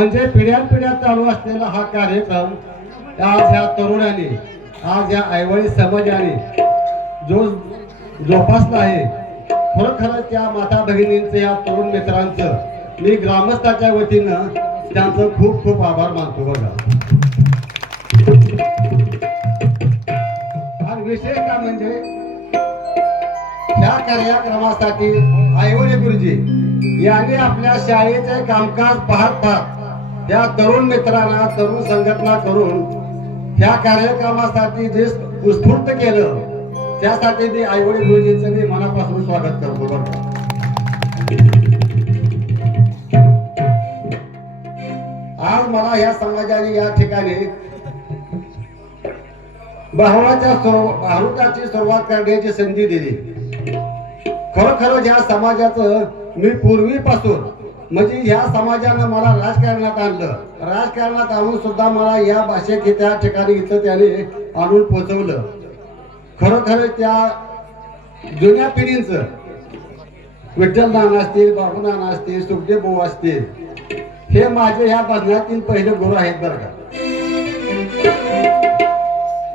म्हणजे पिढ्यानपिढ्या चालू असलेला हा कार्यक्रम आज ह्या तरुणांनी, आज या आईवडी समाजाने जो जोपासला आहे. खरोखर त्या माता भगिनींचं, या तरुण मित्रांचं मी ग्रामस्थाच्या वतीनं त्यांचं खूप खूप आभार मानतो बघा. आणि विशेष का म्हणजे ह्या कार्यक्रमासाठी आईवडी गुरुजी यांनी आपल्या शाळेचे कामकाज पाहत त्या तरुण मित्रांना तरुण संघटना करून ह्या कार्यक्रमासाठी जे उत्स्फूर्त केलं, त्यासाठी मी आईवडी गुरुजींचं मी मनापासून स्वागत करतो बरं. आज मला या समाजाने या ठिकाणी भारूडाची सुरुवात करण्याची संधी दिली. खरोखर या समाजाचं मी पूर्वीपासून म्हणजे ह्या समाजानं मला राजकारणात आणलं, राजकारणात आणून सुद्धा मला या भाषेत त्या ठिकाणी इथं त्याने आणून पोचवलं. खरोखर त्या जुन्या पिढींचं विठ्ठल नाना असतील, बाबू नाना असतील, सुखदेव भाऊ असतील, हे माझे ह्या भजनातील पहिले गुरु आहेत बरं का.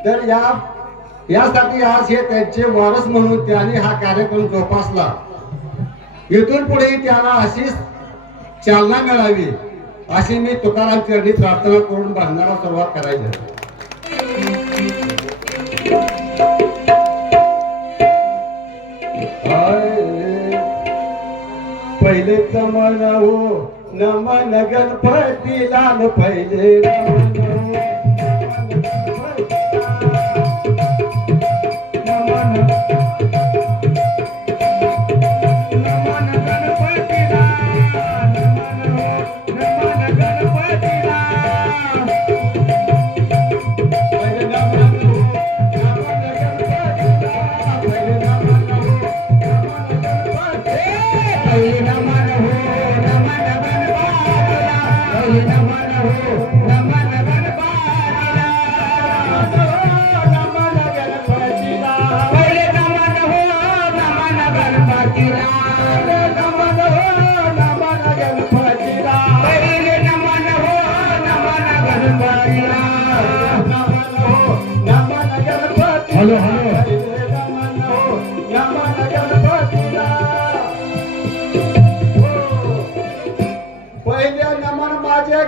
तर यासाठी आज हे त्यांचे वारस म्हणून त्यांनी हा कार्यक्रम जोपासला. इथून पुढे त्यांना अशीच चालना मिळावी अशी मी तुकाराम चरणी प्रार्थना करून भजनाला सुरुवात करायची. पहिले मन हो नमन गणपतीला पहिले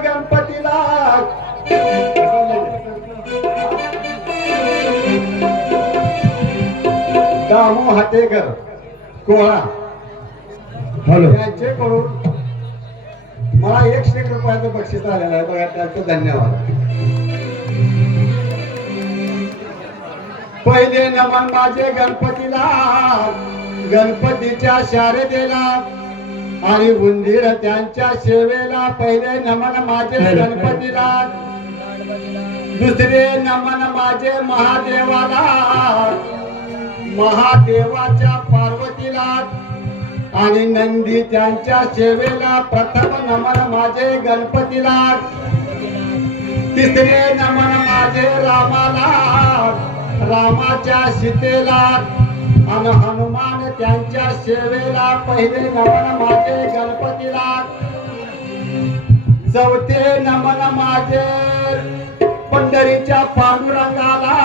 गणपतीला दामू हातेकर कोळा यांच्याकडून मला 100 रुपयाचं बक्षीस आलेलं आहे बघा. त्याचं धन्यवाद. पहिले नमन माझे गणपतीला, गणपतीच्या शारदेला आणि उंदीर त्यांच्या सेवेला. पहिले नमन माझे गणपतीला, दुसरे नमन माझे महादेवाला, महादेवाच्या पार्वतीला आणि नंदी त्यांच्या सेवेला. प्रथम नमन माझे गणपतीला, तिसरे नमन माझे रामाला, रामाच्या सीतेला आणि हनुमान त्यांच्या सेवेला. पहिले नमन माझे गणपतीला, चौथे नमन माझे पंढरीच्या पांडुरंगाला,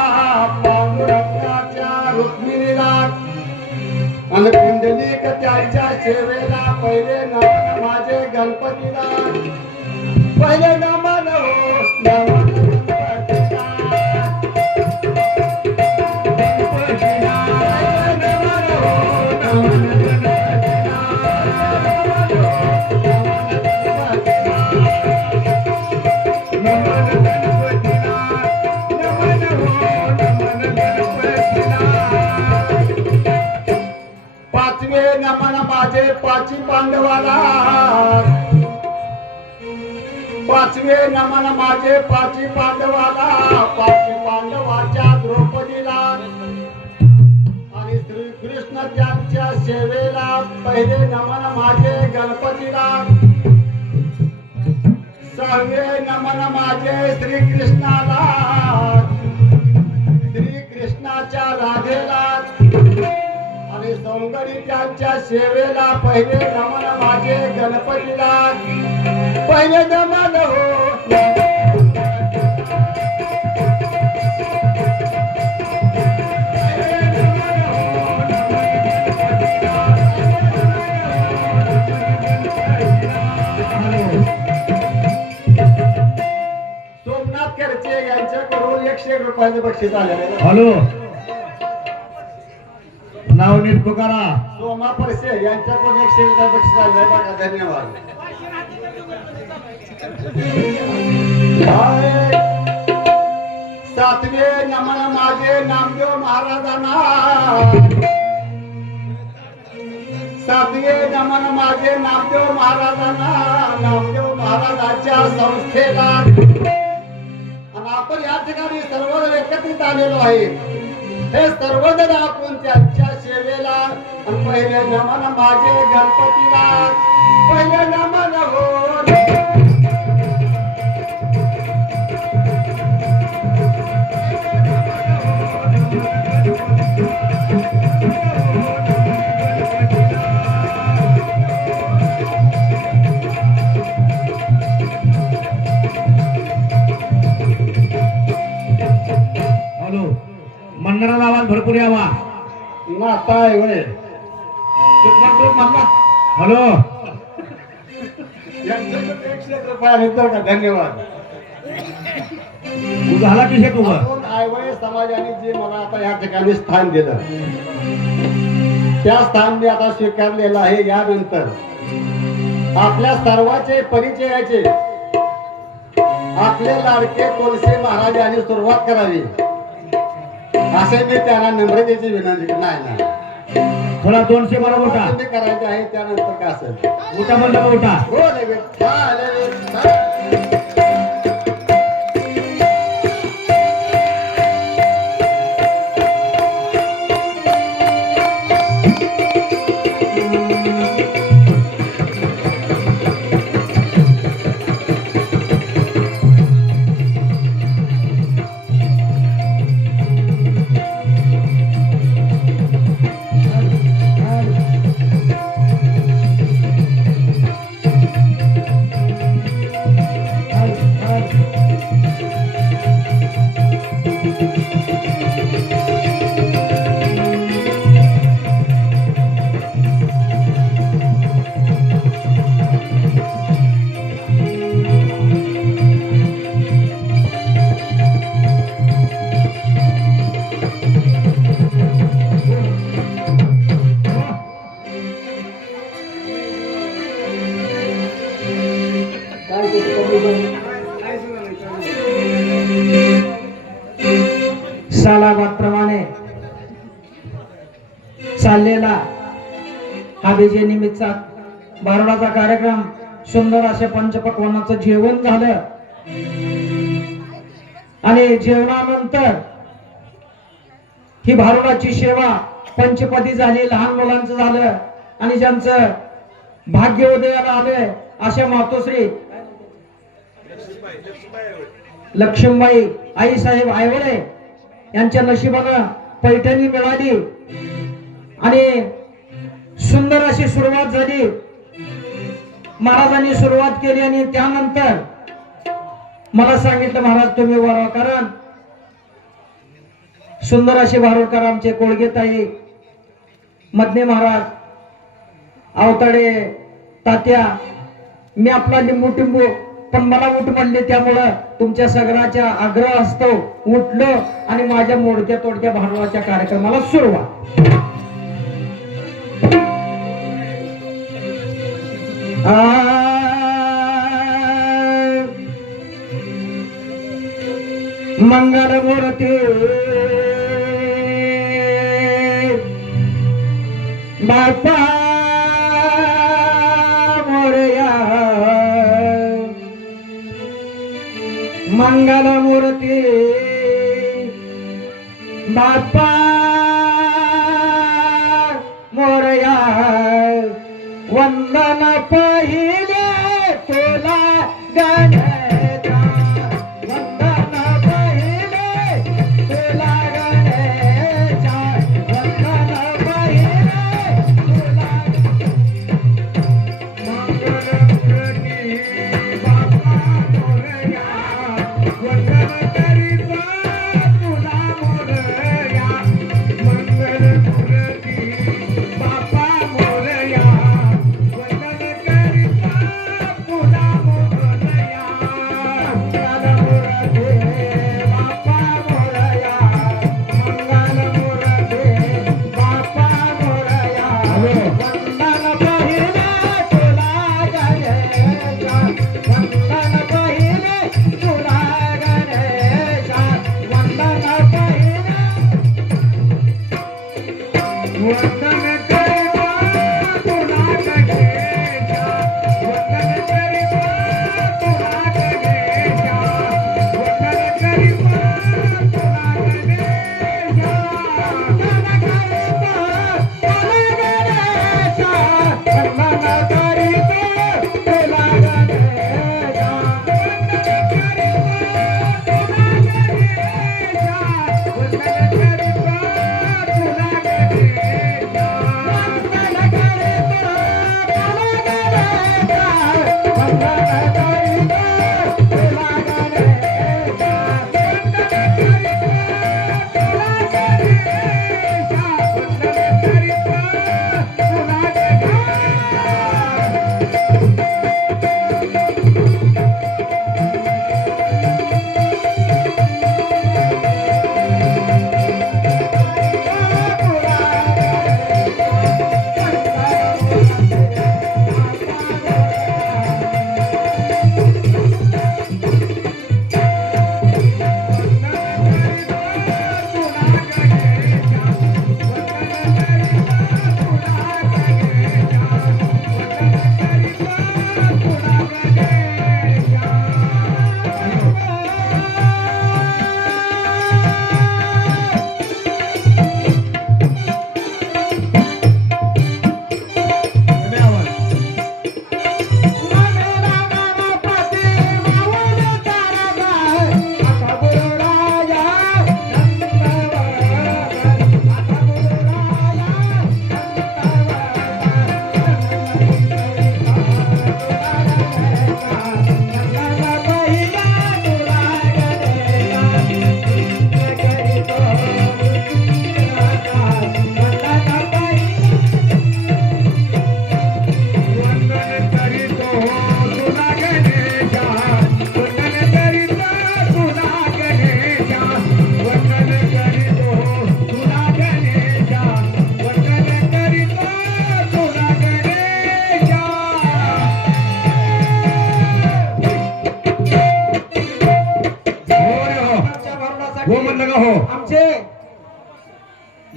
पांडुरंगाच्या रुक्मिणीला आणि पुंडलिक त्यांच्या सेवेला. पहिले नमन माझे गणपतीला, पहिले नमन हो नमन नमन माझे पाची पांडवाला, पाचवे नमन माझे पाची पांडवाला, पाची पांडवाच्या द्रौपदीला आणि श्रीकृष्ण त्यांच्या सेवेला. पहिले नमन माझे गणपतीला, सहावे नमन माझे श्रीकृष्णाला, श्रीकृष्णाच्या राधेला आणि सौंदर्य त्यांच्या सेवेला. पहिले नमन माझे गणपतीला, पहिले नमन सोमनाथ खर्चे यांच्याकडून 101 रुपयाचं बक्षीस आलेलं आहे. हॅलो, नाव नीट पुकारा. सोमा परसे यांच्याकडून 101 रुपये बक्षीस आलेलं आहे बघा. धन्यवाद. सातवे नमन माझे नामदेव महाराजांना. सातवे नमन माझे नामदेव महाराजांना. नामदेव महाराजांच्या संस्थेला. आणि आपण या ठिकाणी सर्वजण एकत्रित आलेलो आहे. हे सर्वजण आपण त्यांच्या सेवेला. आणि पहिले नमन माझे गणपतीला. पहिले नमन हो. हॅलो, मंडळा गावात भरपूर यावा. आता आहे होय. हॅलो, यांच्याकडे 101 रुपये आहेत बरं का. धन्यवाद. तू झाला की शेत उभं. आपण आयवय समाजाने जे मला आता या ठिकाणी स्थान दिलं, त्या स्थान मी आता स्वीकारलेलं आहे. यानंतर आपल्या सर्वांचे परिचयाचे आपले लाडके कोळसे महाराज यांनी सुरुवात करावी असे मी त्यांना नम्रतेची विनंती. नाही ना, थोडा 200 मला मोठा तुम्ही करायचे आहे. त्यानंतर काय असेल मोठा म्हणलं मोठा. हो रे विठ्ठल. सालाबादप्रमाणे चाललेला हा विजय निमित्तचा बारोडाचा कार्यक्रम. सुंदर असे पंचपक्वानाचं जेवण झालं आणि जेवणानंतर ही भारुडाची सेवा पंचपदी झाली. लहान मुलांचं झालं आणि ज्यांचं भाग्य उदयाला आले अशा मातोश्री लक्ष्मीबाई आईसाहेब आयवळे यांच्या नशिबानं पैठणी मिळाली आणि सुंदर अशी सुरुवात झाली. महाराजांनी सुरुवात केली आणि त्यानंतर मला सांगितलं, महाराज तुम्ही वराव कारण सुंदर असे भारुडकर आमचे कोळगेताई, मदने महाराज, आवताडे तात्या, मी आपला लिंबू टिंबू, पण मला उठ म्हणले. त्यामुळं तुमच्या सगळ्याच्या आग्रह असतो उठलो आणि माझ्या मोडक्या तोडक्या भांडवलाच्या कार्यक्रमाला सुरुवात. मंगलमूर्ती बापा मोरया, मंगलमूर्ती बापा मोरया, वंदन पहिले तुला गणेशा, वंदन पहिले तुला गणेशा, वंदन पहिले तुला मंगलमूर्ती बापा मोरया.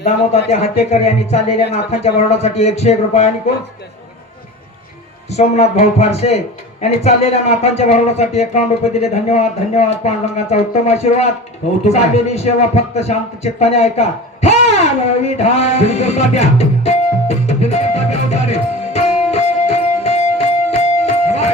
दामोदर हातेकर यांनी चाललेल्या नाथांच्या भरडासाठी 101 रुपये आणि कोण सोमनाथ भाऊ फारसे यांनी चाललेल्या नाथांच्या भरडासाठी 51 रुपये दिले. धन्यवाद धन्यवाद. पांडुरंगाचा उत्तम आशीर्वाद. कौतुक आहे. चाललेली सेवा फक्त शांत चित्ताने ऐका. ठाल विठाल. दिनकर तात्या. दिनकर तात्या अवताडे. बाय.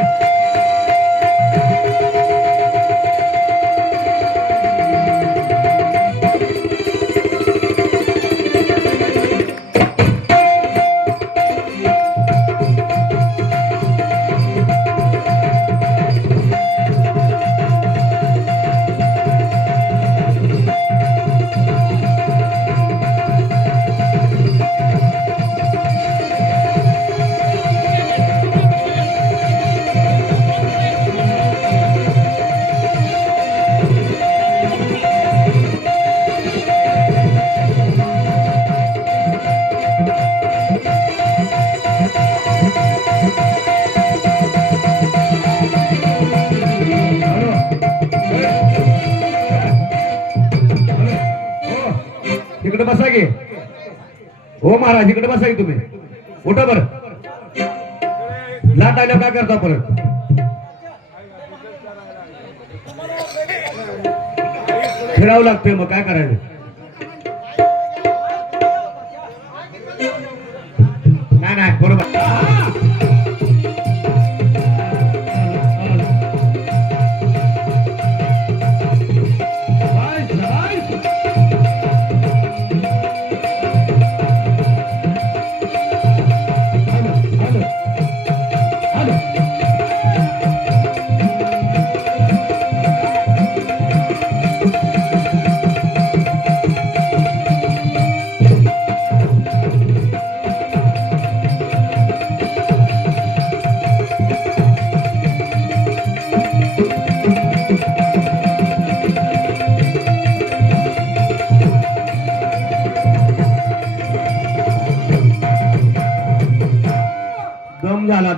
इकडे बसा की. हो महाराज इकडे बसा की तुम्ही. उठा बर. लाट आल्यावर काय करता परत. फिरावं लागतंय मग काय करायचं. नाही नाही बरोबर.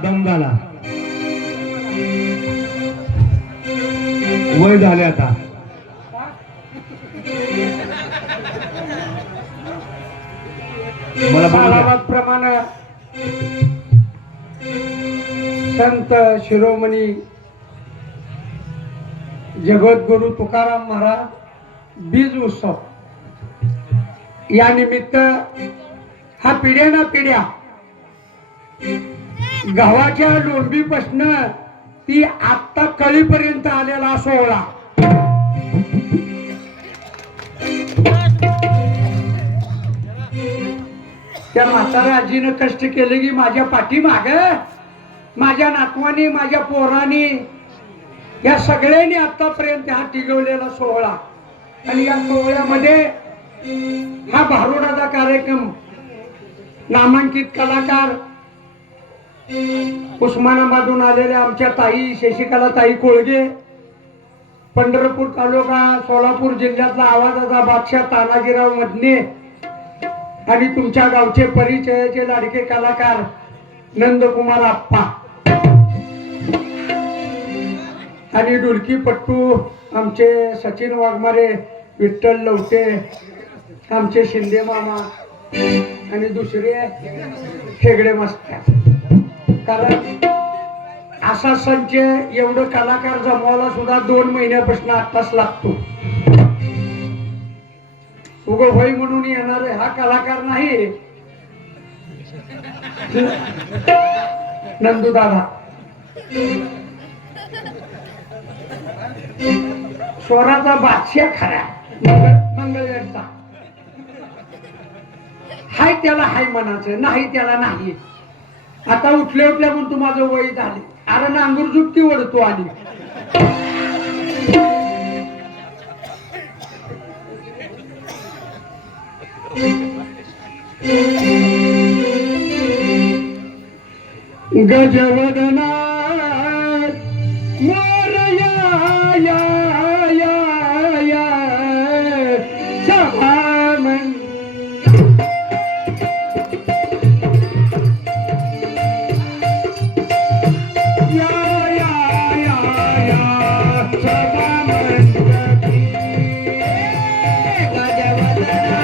दम झाला. वय झाले आता. मला प्रमाणे संत शिरोमणी जगद्गुरु तुकाराम महाराज बीज उत्सव या निमित्त हा पिढ्याना पिढ्या गावाच्या लोंबीपासून ती आत्ता कळीपर्यंत आलेला सोहळा त्या म्हाताऱ्या आजीनं कष्ट केले की माझ्या पाठीमाग माझ्या नातवानी माझ्या पोरांनी या सगळ्यांनी आतापर्यंत हा टिकवलेला सोहळा. आणि या सोहळ्यामध्ये हा भारुडाचा कार्यक्रम नामांकित कलाकार उस्मानाबादून आलेल्या आमच्या ताई शशिकला ताई कोळगे, पंढरपूर तालुका सोलापूर जिल्ह्यातला आवाजाचा बादशाह तानाजीराव मदने आणि तुमच्या गावचे परिचयाचे लाडके कलाकार नंदकुमार आप्पा आणि ढोलकीपट्टू आमचे सचिन वाघमारे, विठ्ठल लवटे, आमचे शिंदे मामा आणि दुसरे हेगडे मस्त्या. कारण असा संच एवढं कलाकार जमवायला सुद्धा 2 महिन्यापासून आत्ताच लागतो. उगो होय म्हणून येणार हा कलाकार नाही. नंदू दादा स्वराचा बादशाह खरा मंगळवेरचा. हाय त्याला हाय म्हणायचं, नाही त्याला नाही. आता उठल्या उठल्या म्हणून तू माझं वय झाले. अरे नांगूर जुपती वडतो आली. गजवदना मोरया या या या सभामन या या या या सभामन गजवदना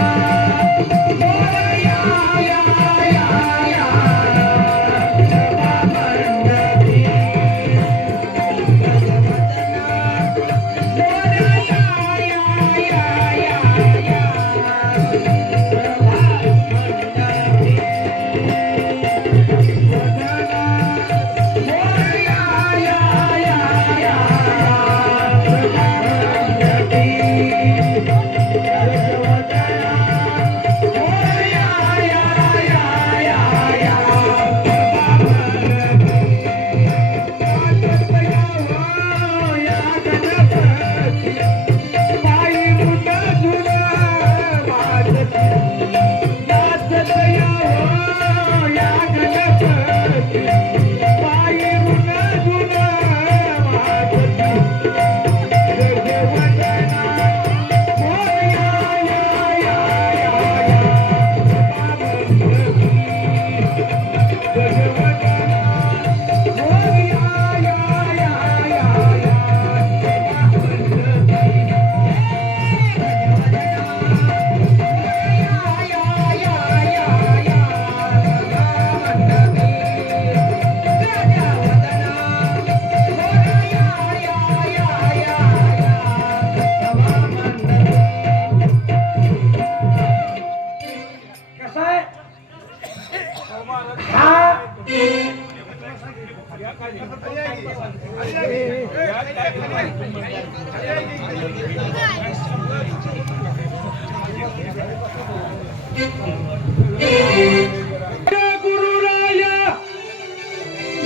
गुरुराया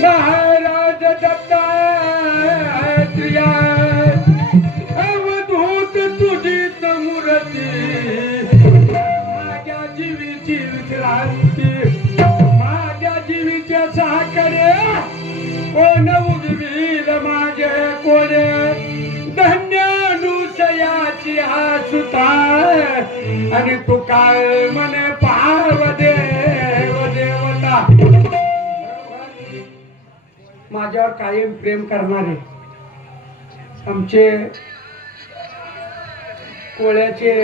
महाराज दत्तात्रेया अवधूत तुझीच मूर्ती माझ्या जीवीची विश्रांती माझ्या जीवीच्या साखरे कोण उगवील माझे कोणे धन्य अनुसयाची आसुता आणि तू काय म्हणे पाव देव देवता माझ्यावर कायम प्रेम करणारे आमचे कोळ्याचे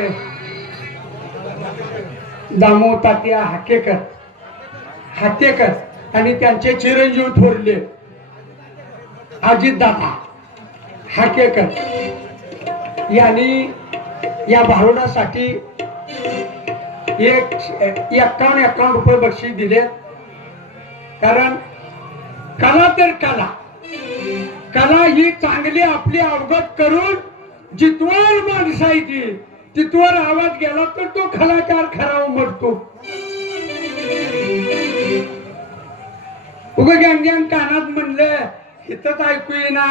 दामो तात्या हातेकर आणि त्यांचे चिरंजीव थोरले अजितदादा हाकेकर यांनी या भारुडासाठी 51 रुपये बक्षीस दिले. कारण कला तर कला ही चांगली आपली अवगत करून जितवर माणसायची तिथवर आवाज गेला तर तो कलाकार खरा उमटतो. उग गँग कानात म्हणलं इथंच ऐकू येईना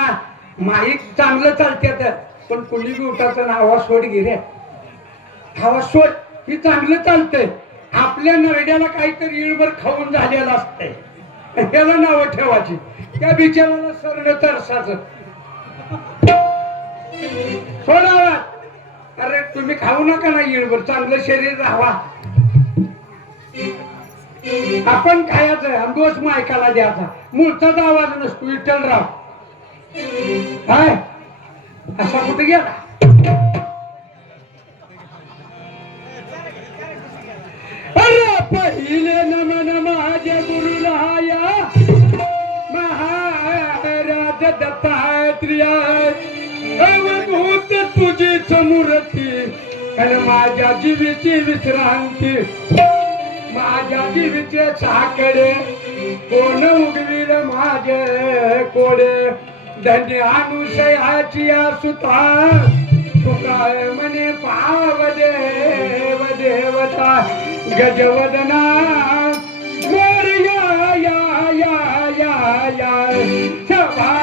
माईक चांगलं चालत्यात पण कुणी बी उठाचं आवाज सोड गिरे आवाज सोड ही चांगलं चालतंय. आपल्या नरड्याला काहीतरी इळभर खाऊन झालेलं असतंय त्याला नावं ठेवायची त्या बिचाराला सरण तरसाच सोडावा. अरे तुम्ही खाऊ नका ना इळभर चांगलं शरीर राहावा आपण खायचं आणि दोष मायकाला द्यायचा मूळचाच आवाज नसतो विठ्ठलराव काय असा कुठे गेला. अरे पहिले नमन माझ्या गुरुराया महाराज दत्तात्रेया अवधूत तुझीच मूर्ती आणि माझ्या जीवीची विश्रांती माझ्या जीवीचे साकडे कोण उगविल माझे कोडे धन्य अनुसयाची आसुता तू काय म्हणे पाव देव देवता गजवदना मोरया या या या या सभा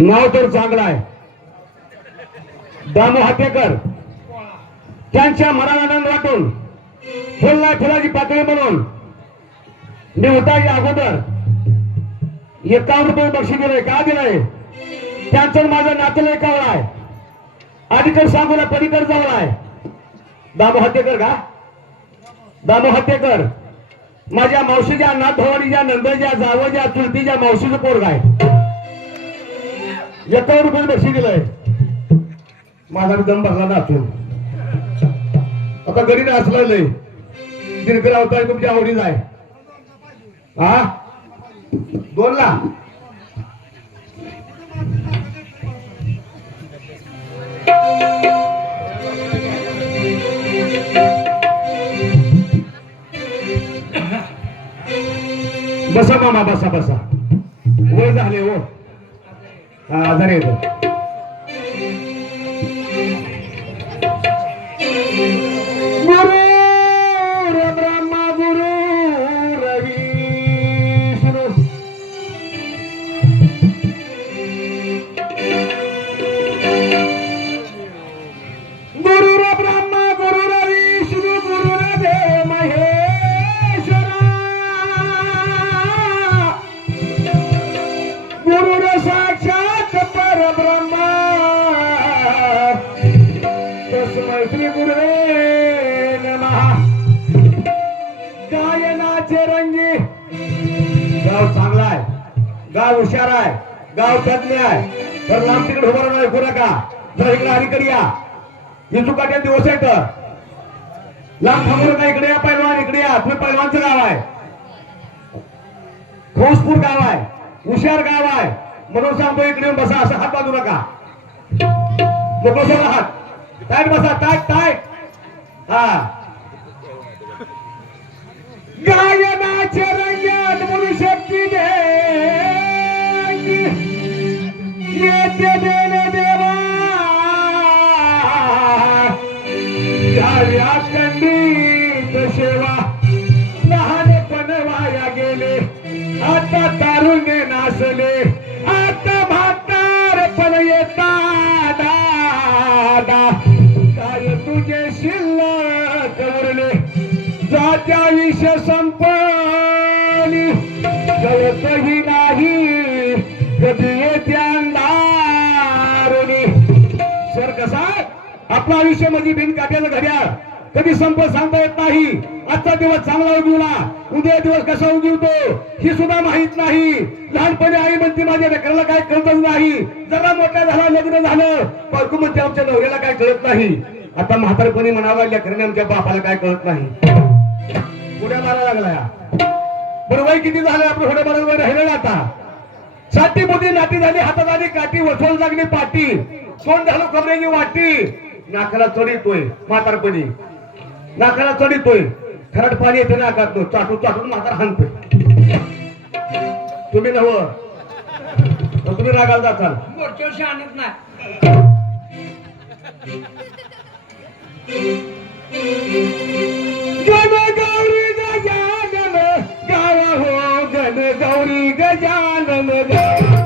नाव तर चांगलं आहे. दामो हातेकर त्यांच्या मनानंद वाटून फुलला फुलाची पातळी म्हणून मी होता अगोदर 51 रुपये बक्षीस दिलंय. का दिलंय? त्यांचं माझं नातेवाईक कावळा आहे. अधिकर सांगूला पलीकड जवळ आहे. दामो हत्येकर का? दामो हत्येकर माझ्या मावशीच्या नाथभवानीच्या नंदच्या जावच्या चुलतीच्या मावशीचं पोरग आहे. 1 रुपये बक्षीस दिलंय. माझा दम भरला नाचून. आता घरी नाचलेलं दिनकर अवतार तुमच्या आवडीचा आहे. हा 2 लाख. बसा मामा बसा बसा. वय झाले हो. हा आजारी येतो. गुरु ब्रह्मा गुरु विष्णू गुरु ब्रह्मा गुरु विष्णू गुरु देव महेश्वरा गुरु साक्षात परब्रह्मा तस्मै श्री गुरुवे नमः. गायनाचे रंगी गाव चांगला आहे, गाव हुशार आहे, गाव तज्ञ आहे. तर लांब तिकडे उभं राहून ऐकू नका. जर इकडे अलीकडे या. ही चुकाट्या दिवस आहेत. लांब थांबू नका. इकडे या पैलवान, इकडे या. तुम्ही पैलवानचं गाव आहे, खोसपूर गाव आहे, हुशार गाव आहे. म्हणून सांगतो इकडे येऊन बसा. असं हात बांधू नका. मोकळं सोडा हात. टाईट बसा. Tight tight. हा गायनाच्या रंगात म्हणून शक्ती दे येते देणे देवा या खंडीत सेवा. लहानपण वाया गेले आता तारुण्य नासले आता म्हातारपण येता दादा काय तुझे शिल्लक उरले जात्या विष संपली कळतही नाही कधी येते अंधारुनी. सर कसा आपलं आयुष्य म्हणजे बिनकाट्याचं घड्याळ कधी संपत सांगता येत नाही. आजचा दिवस चांगला उगवला उद्या दिवस कसा उगवतो ही सुद्धा माहित नाही. लहानपणी आई म्हणते माझ्या लेकराला काय कळतच नाही. जरा मोठा झाला लग्न झालं बायको म्हणते आमच्या नवऱ्याला काय कळत नाही. आता म्हातारपणी म्हणावा लेकराने आमच्या बापाला काय कळत नाही. उड्या मारा लागला. बरं वय किती झालं आपलं थोडं बरं वय राहिलं. आता साठी मोठी नाती झाली हातात आली काठी वसवल लागली पाठी सोन झालो कमरेची वाटी. नाकाला चढीतोय म्हातारपणी नाकाला चढीतोय खरड पाणी येते नाकात चाटून चाटून म्हातार हाणतोय. तुम्ही नव तुम्ही रागाला जाचाल. मोर्चोशी आणत नाही. गण गौरी गजानन गाव हो गण गौरी गजानन गजानन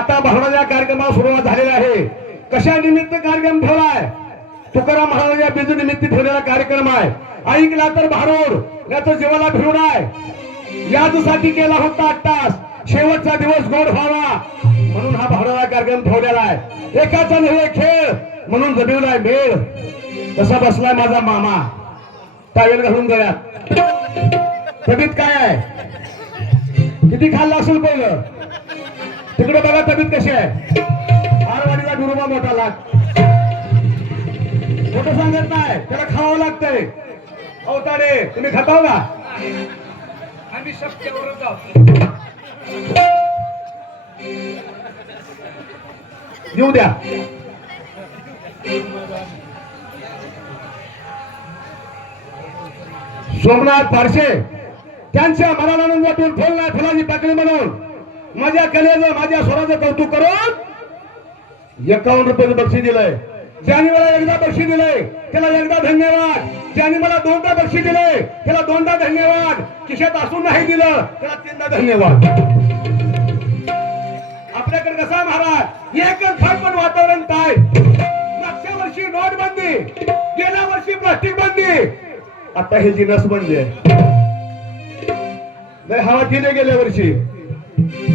आता भावनाच्या कार्यक्रमाला सुरुवात झालेला आहे. कशा निमित्त कार्यक्रम ठेवलाय? तुकाराम महाराजांच्या बीज निमित्त ठेवलेला कार्यक्रम आहे. ऐकला तर भारूड याचं जीवाला भिवून आहे. याचसाठी केला होता 8 तास, शेवटचा दिवस गोड व्हावा म्हणून हा भावनाचा कार्यक्रम ठेवलेला आहे. एकाचा नव्हे खेळ म्हणून जमिवलाय मेळ. कसा बसलाय माझा मामा टावेल घालून गळ्यात. तब्येत काय आहे? किती खाल्लं असेल पहिलं? तिकडे बघा तब्येत कशी आहे. आरवाडीचा गुरुबा मोठा लाग मोठं सांगत नाही, त्याला खावं लागतंय. अवताडे तुम्ही खाताव का? आम्ही शक्यवरच जाऊ. येऊ द्या. सोमनाथ पारशे त्यांच्या मनानंदातून फुलला फुलाची पाकळी म्हणून माझ्या कलेचं माझ्या स्वराचं कौतुक करून 51 रुपये बक्षीस दिलंय. ज्याने मला एकदा बक्षीस दिलंय त्याला एकदा धन्यवाद. ज्याने मला 2दा बक्षीस दिलंय त्याला 2दा धन्यवाद. खिशात असून नाही दिलं त्याला 3दा धन्यवाद. आपल्याकडे कसा महाराज एकच पण वातावरण काय. मागच्या वर्षी नोटबंदी, गेल्या वर्षी प्लास्टिक बंदी, आता हे जिनस बंदी आहे. लय हवा केले गेल्या वर्षी.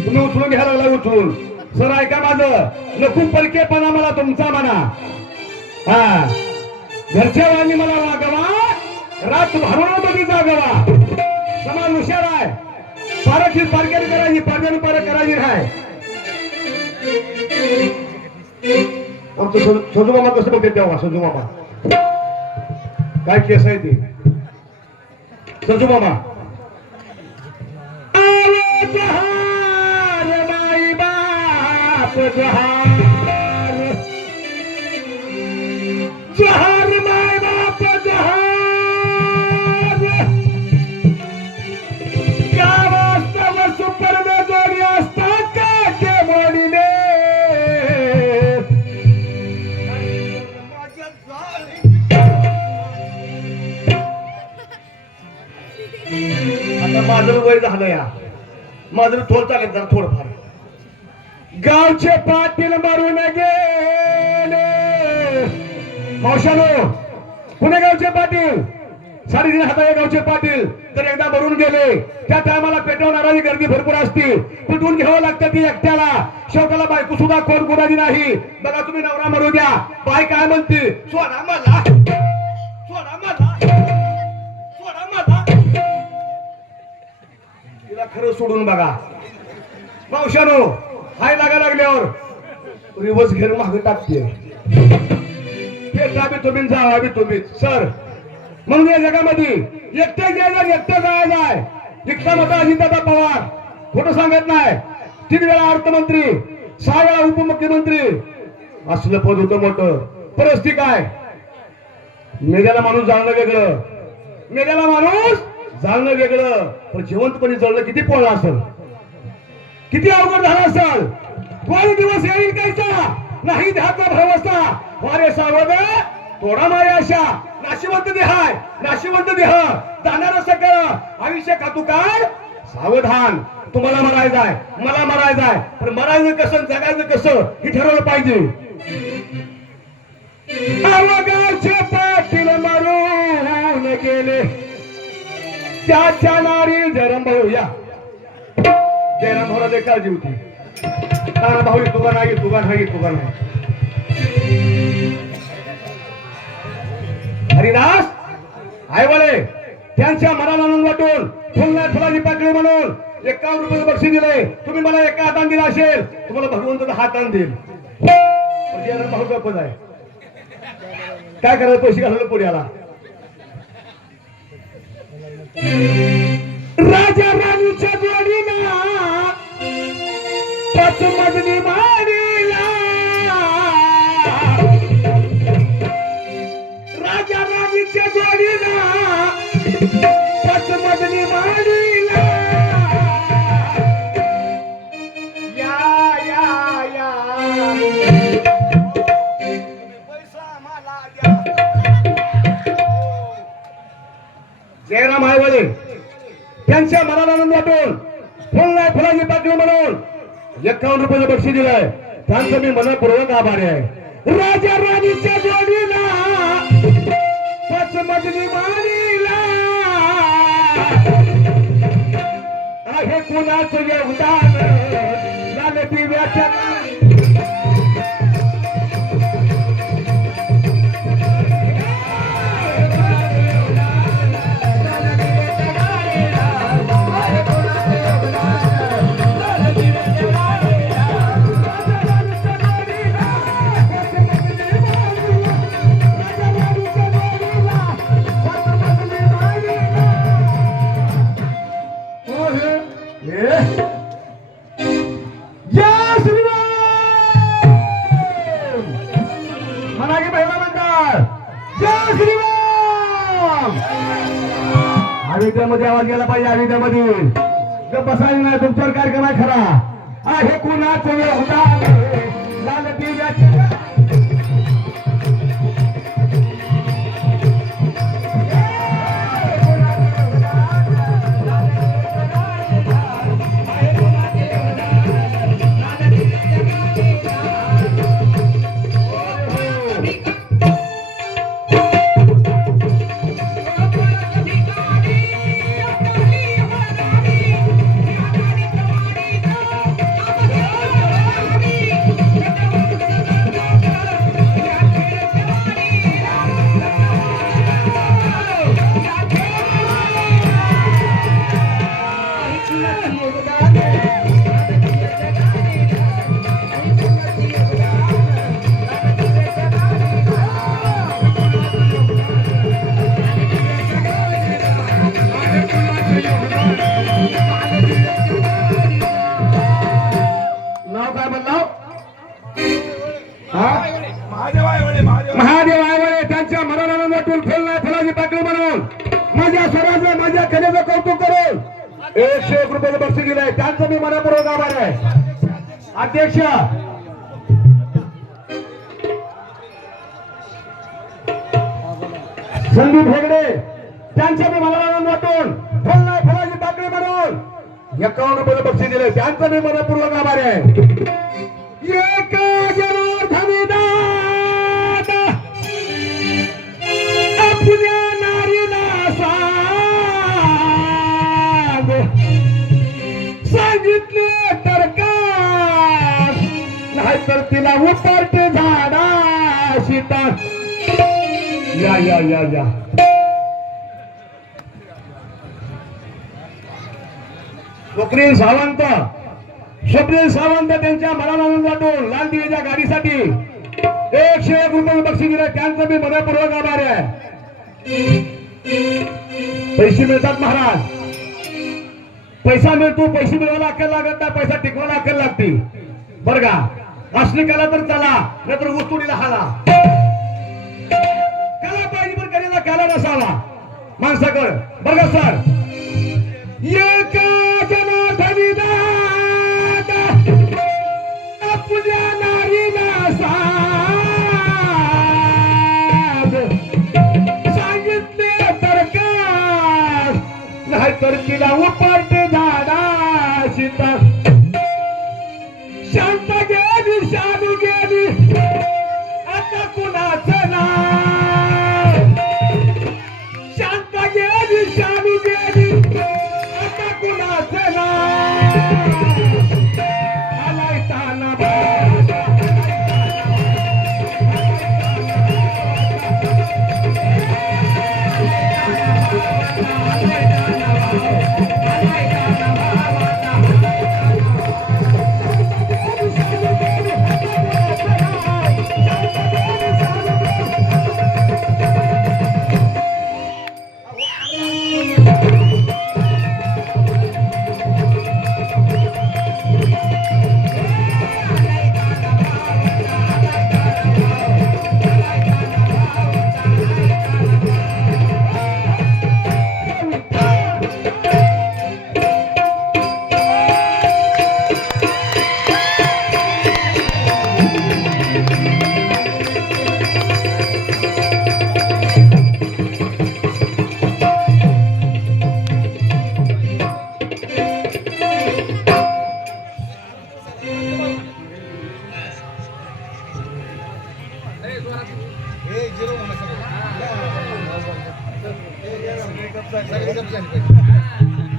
तुम्ही उचलून घ्यायला लागला उचलून. सर ऐका माझं, नको पलकेपणा मला तुमचा म्हणा. हा घरच्या वाणी मला वागवा, रात भारूडामध्ये जागवा. समाज हुशार आहे. पारखी पारकेरी करायची, पारकेरी पार करायची नाही. आमचं सजू मामा कसं बघते तेव्हा सजू मामा काय केस आहे ते. सजू मामा जहार माई बाप जहार, जहार माय बाप जहार. या वास्तव सुपर्ण जोडी असतात का ते मोडीने. आता माझं वय झालं या. माझं थोड चालेल जरा थोडंफार. गावचे पाटील मारून गेले. मावशानो पुणे गावचे पाटील, 3.5 हाताचे गावचे पाटील तर एकदा मरून गेले. त्या टायमाला पेटवणारी गर्दी भरपूर असती. पिटून घ्यावं लागतं ती एकट्याला. शेवटाला बायको सुद्धा कोण गुणाची नाही. बघा तुम्ही नवरा मरू द्या, बाय काय म्हणते, सोडा मला, सोडा मला, सोडा मला. तिला खरं सोडून बघा. मावशानो हाय लागा लागल्यावर रिवर्स घेर मागे टाकते. पेटा बी तुम्ही जावा बी तुम्ही सर. म्हणून या जगामध्ये एकटे गेलं एकटं जायचं. एकटा मोठा अजितदादा पवार खोटं सांगत नाही. 3 वेळा अर्थमंत्री, 6 वेळा उपमुख्यमंत्री असलं पद होतं मोठं. परिस्थिती काय. मेल्याला माणूस जाणं वेगळं, मेल्याला माणूस जाणं वेगळं. पण जिवंतपणे जळलं किती पोळला असेल, किती अवघड झाला असेल. कोण दिवस येईल कायचा नाही ध्याचा भरवसा. वारे सावध थोडा माया आशा. नाशिवंत देहाय नाशिवंत देह जाणार सगळं आयुष्य खातू काय सावधान. तुम्हाला मरायचंय, मला मरायचंय, पण मरायचं कसं जगायचं कसं हे ठरवलं पाहिजे. गावचे पाटील मारून गेले त्याच्या नारी जयराम भाऊ. या जयराम भाऊला काळजी होती. तारा भाऊ तुगा नाही, तुगा नाही, तुगा नाही. हरिदास आयवाले त्यांच्या मनाला आनंद वाटून फुलला फुलाची पाकळी म्हणून 51 रुपये बक्षीस दिले. तुम्ही मला एका हाताने दिला असेल, तुम्हाला भगवंत हाताने देईल. जयराम भाऊ गप्पच आहे. काय करायचं, पैसे घालवलं पुण्याला. राजा राणीच्या जोडीला 5 मजली माडीला. राजा राणीच्या जोडीला 5 मजली माडीला. या या या पैसा मला द्या. जयराम आयवाले त्यांच्या मनाला आनंद वाटून फुलला फुलाची पाकळी म्हणून ₹51 बक्षीस दिलंय त्यांचं मी मनपूर्वक आभारी आहे. राजा राणीच्या जोडीला पचमजली वाणीला आहे कुणाचं योगदान झालं दिव्याच्या आविद्यामध्ये आवाज गेला पाहिजे. आविद्यामध्ये बसायला नाही तुमच्यावर कार्यक्रम आहे खरा. आहे कुणाचं योगदान लाल दिव्याचे महादेव आयवळे त्यांच्या मनाला वाटून फुलना फुलाची पाकळी बनवून माझ्या स्वराचं माझ्या कलेचं कौतुक करून ₹101 बक्षीस दिलंय त्यांचं मी मनपूर्वक आभार आहे. अध्यक्ष संदीप हेगडे त्यांच्या मी मनाला वाटून फुलना फुलाची पाकळी बनवून ₹51 बक्षीस दिलंय त्यांचं मी मनपूर्वक आभार आहे. पुण्या नारीला सांगितले तर का नाही तर तिला उतरते झाडा सीता. या या या या स्वप्नील सावंत त्यांच्या मनाला वाटून लाल दिव्याच्या गाडीसाठी ₹101 बक्षीस दिलं त्यांचं मी मनपूर्वक आभार आहे. पैसे मिळतात महाराज. पैसा मिळतो पैसे मिळवायला अक्कल लागत नाही पैसा टिकवायला अक्कल लागते बरं का. असली कला तर चला नाहीतर उस्तुडीला हाला. कला पाहिजे पण कलेला काला नसावा माणसाकडे बरं का सर. एका जनार्दनी दादा आपल्या नारीला सांगितले तर का नाही तर तिला उपाडते झाडा सीता. शांत गेली शानू गेली आता कुणाचं नाव. शांत गेली शानू गेली आता कुणाचं नाव. आलाय ताना आलाय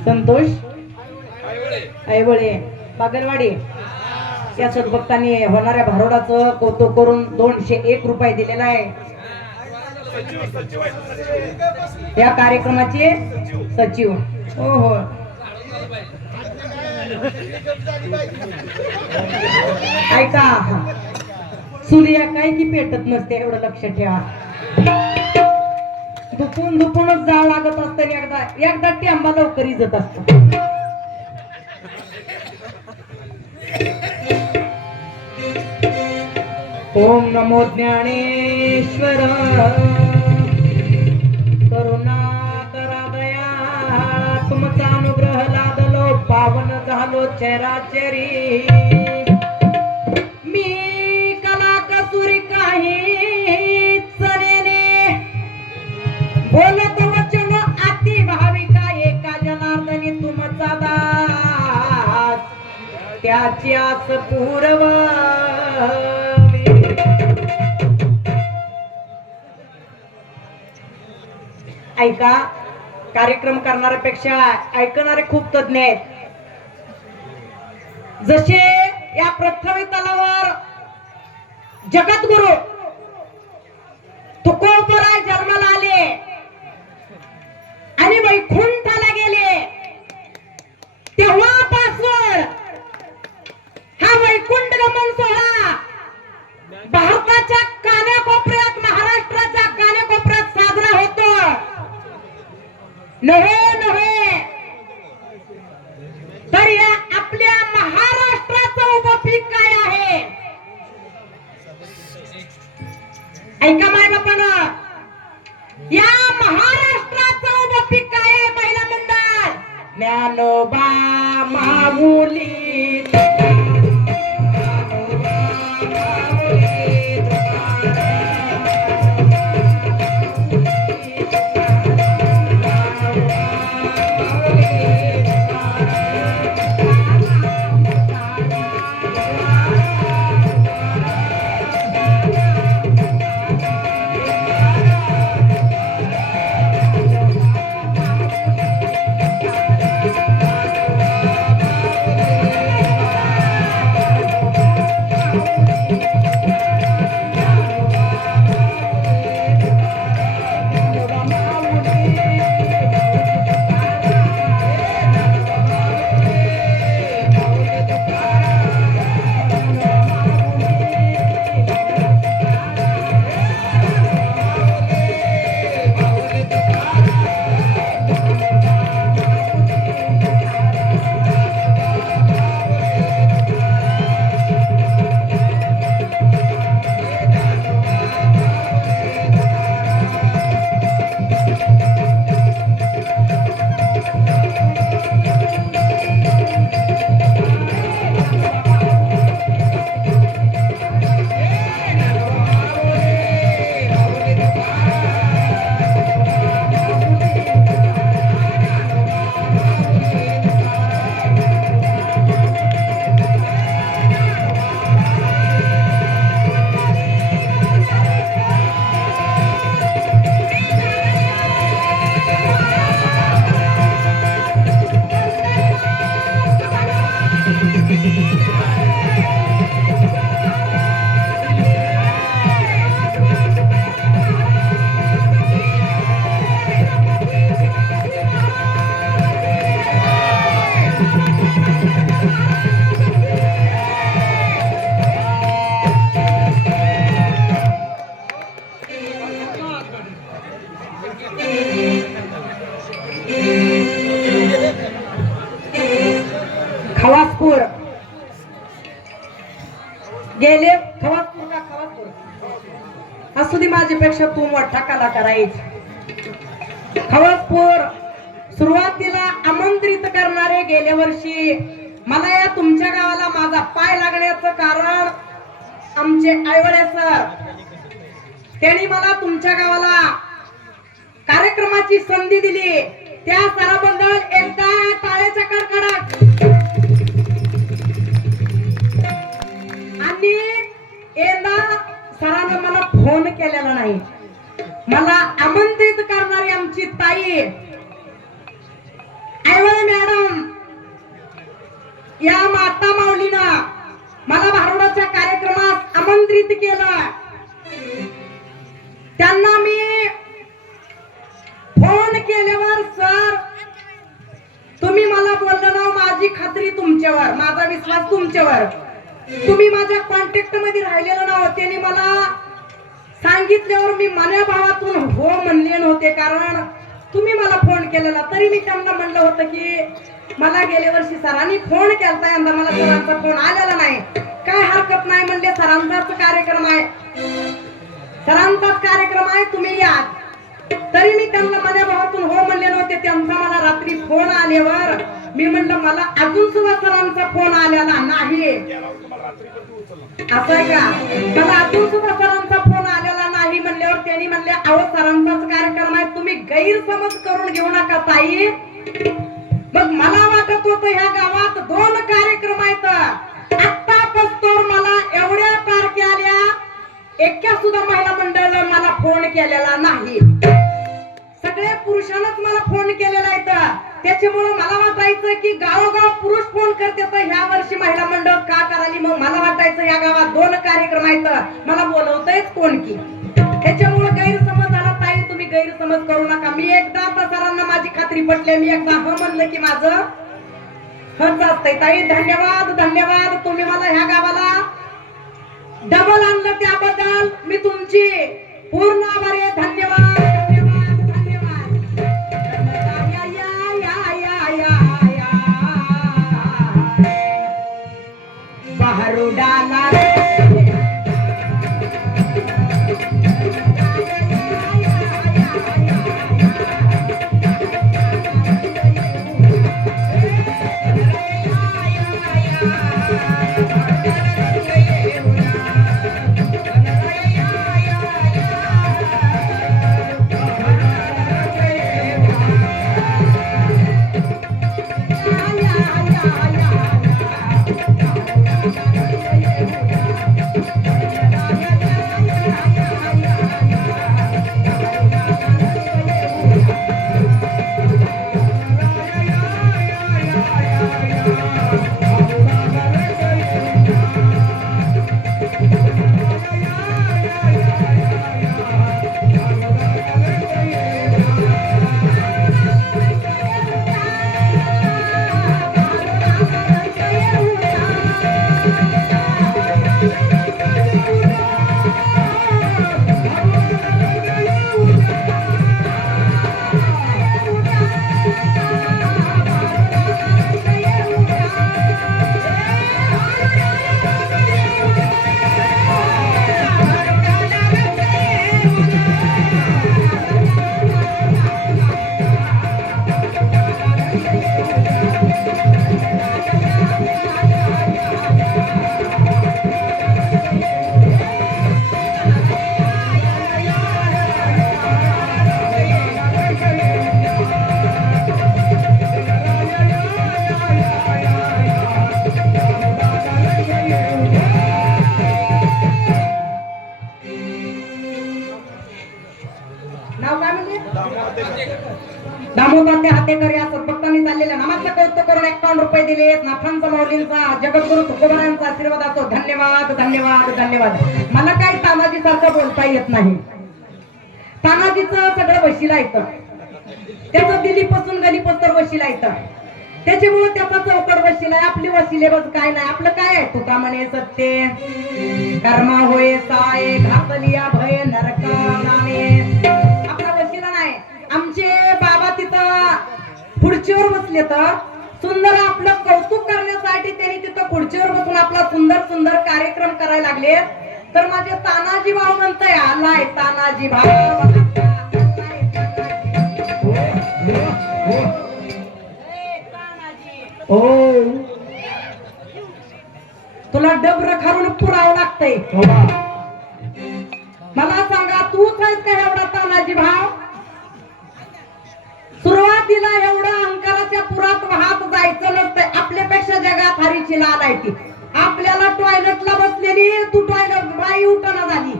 संतोष ऐवळे बागलवाडी या सद्भक्तांनी होणाऱ्या भारोडाचं कौतुक करून 201 रुपये दिलेला आहे. या कार्यक्रमाचे सचिव. हो हो ऐका, सूर्य काय की पेटत नसते एवढं लक्ष ठेवा. दुपूनच जाळ लागत असतं एकदा टेंबा लवकर इजत असतो. ओम नमो ज्ञानेश्वर करुणा करा दया तुमचा अनुग्रह लादलो पावन झालो चराचरी. मी कला कसुरी काही चरेने बोलत वचन अति भाविका एका जनार्दनी तुमचा दास त्याची आस पूर्व. ऐका, कार्यक्रम करणाऱ्यापेक्षा ऐकणारे खूप तज्ञ आहेत. जसे या पृथ्वी तलावर जगद्गुरु तुकोबराय जन्माला आले आणि वैकुंठाला गेले, तेव्हापासून हा वैकुंठ गमन सोहळा भारताच्या कानाकोपऱ्यात, महाराष्ट्राच्या कानाकोपऱ्यात साजरा होतो. नव्हे तर या आपल्या महाराष्ट्राचं उभं पीक काय आहे? ऐका माय बापानं, या महाराष्ट्राचं उभं पीक काय आहे? महिला मंडळ ज्ञानोबा माऊली. खवासपूर गेले. खवासपूर का खवासपूर असू दे, माझ्यापेक्षा तू मोठा कलाकार आहेस. खवासपूर सुरुवातीला आमंत्रित करणारे गेल्या वर्षी मला या तुमच्या गावाला माझा पाय लागण्याचं कारण आमचे ऐवळे सर, त्यांनी मला तुमच्या गावाला कार्यक्रमाची संधी दिली. त्या सराबद्दल एकदा टाळ्याचा कडकडाट. आणि एकदा सरांना मला फोन केलेला नाही. मला आमंत्रित करणारी आमची ताई या माता माऊलीनं मला भारुडाच्या कार्यक्रमात आमंत्रित केलं. त्यांना मी फोन केल्यावर सर तुम्ही मला बोललं ना, माझी खात्री तुमच्यावर, माझा विश्वास तुमच्यावर, तुम्ही माझ्या कॉन्टॅक्ट मध्ये राहिलेलं ना, त्यांनी मला सांगितल्यावर मी मनाभावातून हो म्हणले नव्हते, कारण तुम्ही मला फोन केलेला. तरी मी त्यांना म्हणलं होतं की मला गेल्या वर्षी सरांनी फोन केलता, यंदा मला सरांचा फोन आलेला नाही. काय हरकत नाही म्हणले, सरांचाच कार्यक्रम आहे, सरांचाच कार्यक्रम आहे, तुम्ही या. तरी मी त्यांना मनाभावातून हो म्हणले नव्हते. त्यांचा मला रात्री फोन आल्यावर मी म्हणलं मला अजून सुद्धा सरांचा फोन आलेला नाही. असं आहे का? मला अजून सुद्धा सरांचा फोन आलेला नाही म्हणल्यावर त्यांनी म्हणले अहो सरांचाच कार्यक्रम आहे, तुम्ही गैरसमज करून घेऊ नका ताई. मग मला वाटत होतं ह्या गावात 2 कार्यक्रम आहेत. आतापासून मला एवढ्या तारखे आल्या, एका सुद्धा महिला मंडळ मला फोन केलेला नाही. सगळे पुरुषांनाच मला फोन केलेला आहे. त्याच्यामुळे मला वाटायचं की गावोगाव पुरुष फोन करते, तर ह्या वर्षी महिला मंडळ का करायली. मग मला वाटायचं या गावात 2 कार्यक्रम आहेत, मला बोलवतयच कोण की. त्याच्यामुळे गैरसमज झाला ताई, तुम्ही गैरसमज करू नका. मी एकदा आता सरांना माझी खात्री पटली, मी एकदा हो म्हणलं की माझं खर्च असतंय. ताई धन्यवाद, धन्यवाद. तुम्ही मला ह्या गावाला डबल आणलं त्याबद्दल मी तुमची पूर्ण आभारी आहे. धन्यवाद, धन्यवाद, धन्यवाद. या या या या या भारुडाला दामोदर हातेकरी असं भक्तांनी चाललेल्या नामाचं कौतुक करून 51 रुपये दिलेत. नाथांचा माऊलींचा जगद्गुरु तुकोबारायांचा आशीर्वाद असो. धन्यवाद, धन्यवाद, धन्यवाद. मला काही तानाजी सारखं बोलता येत नाही. तानाजीचं सगळं वशिला येतं, त्याचं दिल्लीपासून गलीपस्तर वशिला येतं, त्याच्यामुळे त्याचा चौकड वशिला आहे. आपली वशिले बस काय नाही. आपलं काय आहे? तुका म्हणे सत्य कर्मा होय साय घातलिया भय नरका नामे. आपला वशिला नाही. आमचे बाबा तिथं खुर्चीवर बसले, तर सुंदर आपलं कौतुक करण्यासाठी त्यांनी तिथं खुर्चीवर बसून आपला सुंदर सुंदर कार्यक्रम करायला लागले. तर माझे तानाजी भाऊ म्हणताय आलाय तानाजी भाऊ. ओ तुला डबर खारून पुरावं लागतंय. मला सांगा तूच आहेस का एवढा तानाजी भाव? सुरुवातीला एवढं अहंकाराच्या पुरात वाहत जायचं नसतं. आपल्यापेक्षा जगात हरीची लाल आहे ती. आपल्याला टॉयलेटला बसलेली तू टॉयलेट बाई उठना झाली.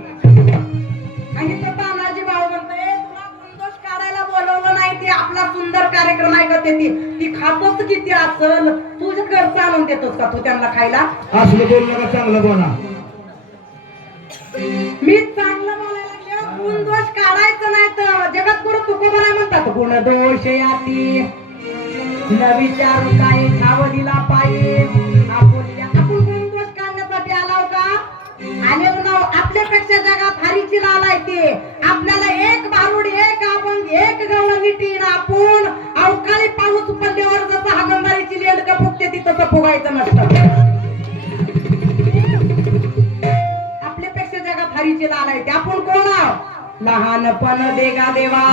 आणि तर तानाजी भाऊ म्हणतोय तुला गुणदोष काढायला बोलवलं नाही ते आपला सुंदर कार्यक्रम आहे का ते ती खातोच किती असल तुझ्या घरचं आणून देतोस का तू त्यांना खायला असलं बोल नका चांगलं बोला मी चांगलं बोलायला लागले गुण दोष काढायचं नाही तर जगद्गुरु तुकोबराय म्हणतात गुण दोष याती न विचारू काय ठाव दिला पाहिजे आपण गुण दोष काढण्यासाठी आलाव का आलेलो नाव आपल्यापेक्षा जगात हरीची लाल आहे ते आपल्याला एक भारुड एक अभंग एक गवळणी टीन आपण अवकाळी पाऊस पडल्यावर जसं हागंबारीची लेंडक फुगते ती तसं फुगायचं नसतं आपल्यापेक्षा जगात हरीची लाल आहे ते आपण कोण आहोत लहानपण देगा देवा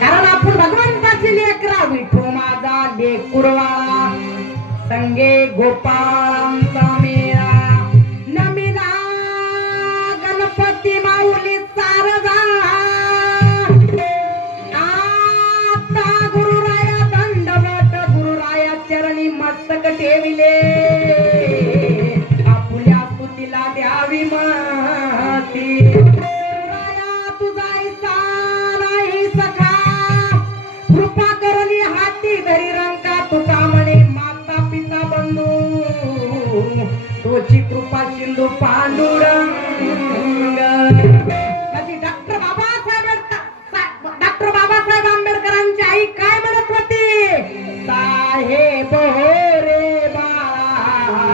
कारण आपण भगवंताची लेकरा विठू माझा लेकुरवाळा संगे गोपाळांचा मेळा नमिला गणपती माऊली सारदा आता गुरुराया दंडवत गुरुराया चरणी मस्तक ठेविले आपुल्या स्तुतीला द्यावी माती गुरुराया तुझा ऐसा नाही सखा कृपा करुणी हाती धरी रंका तुका म्हणे माता पिता बंधू तुझी कृपा सिंधू पांडुरंग डॉक्टर बाबासाहेब आंबेडकरांची आई काय म्हणत होती साहेब हो रे बाळा